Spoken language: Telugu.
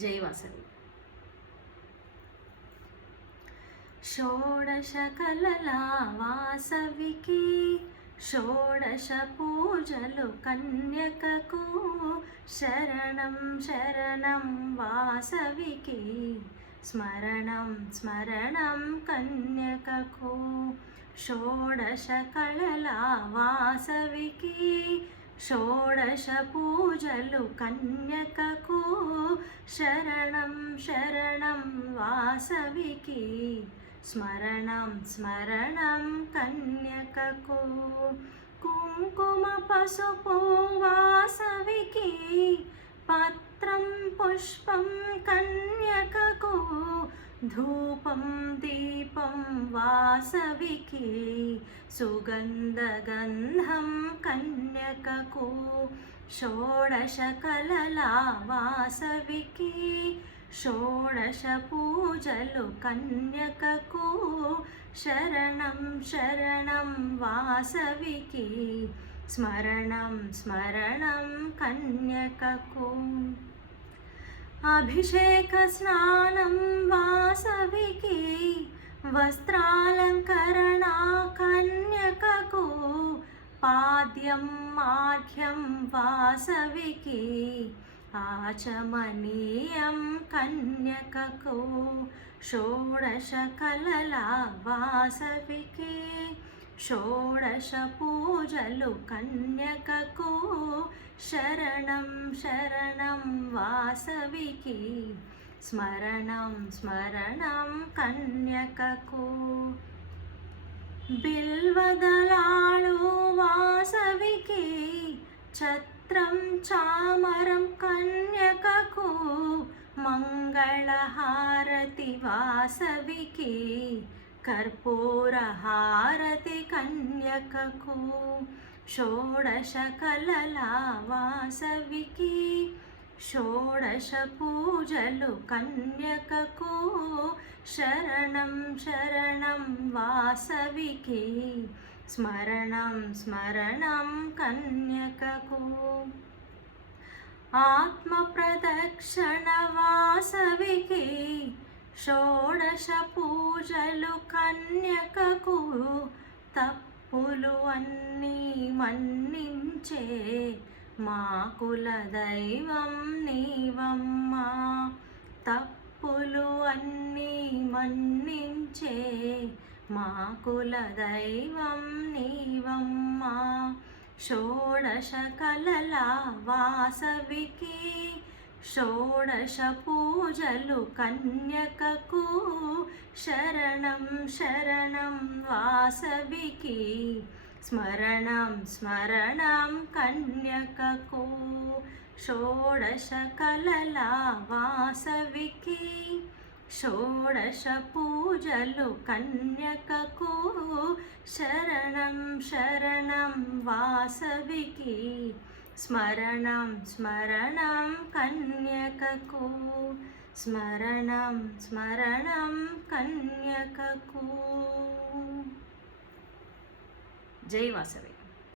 జై వాసవి. షోడశ కళల వాసవికి షోడశ పూజలు కన్యకకు శరణం శరణం వాసవికి స్మరణం స్మరణం కన్యకకు. షోడశ కళల వాసవికి షోడశ పూజలు కన్యకకు శరణం శరణం వాసవికి స్మరణం స్మరణం కన్యకకు. కుంకుమ పసుపు వాసవికి పత్రం పుష్పం కన్యకకు ధూపం దీపం వాసవికి సుగంధ గంధం కన్యకకు. షోడశ కళల వాసవికి షోడశ పూజలు కన్యకకు శరణం శరణం వాసవికి స్మరణం స్మరణం కన్యకకు. అభిషేక స్నానం వాసవికి వస్త్రాలంకరణ కన్యకకు పాద్యం మాఘ్యం వాసవికి ఆచమనీయం కన్యకకు. షోడశ కళల వాసవికి షోడశ పూజలు కన్యకకు శరణం శరణం వాసవికి స్మరణం స్మరణం కన్యకకు. బిల్వదళాలు వాసవికి ఛత్రం చామరం కన్యకకు మంగళహారతి వాసవికి కర్పూర హారతి కన్యకకు. షోడశ కళల వాసవికి షోడశ పూజలు కన్యకకు శరణం శరణం వాసవికి స్మరణం స్మరణం కన్యకకు. ఆత్మ ప్రదక్షిణ వాసవికి షోడశ పూజలు కన్యకకు తప్పులు అన్నీ మన్నించే మా కుల దైవం నీవమ్మా. తప్పులు అన్నీ మన్నించే మా కుల దైవం నీవమ్మా. షోడశ కళల వాసవికి షోడశ పూజలు కన్యకకు శరణం శరణం వాసవికి స్మరణం స్మరణం కన్యకకు. షోడశ కళల వాసవికి షోడశ పూజలు కన్యకకు శరణం శరణం వాసవికి స్మరణం స్మరణం కన్యకకు స్మరణం స్మరణం కన్యకకు. జై వాసవి.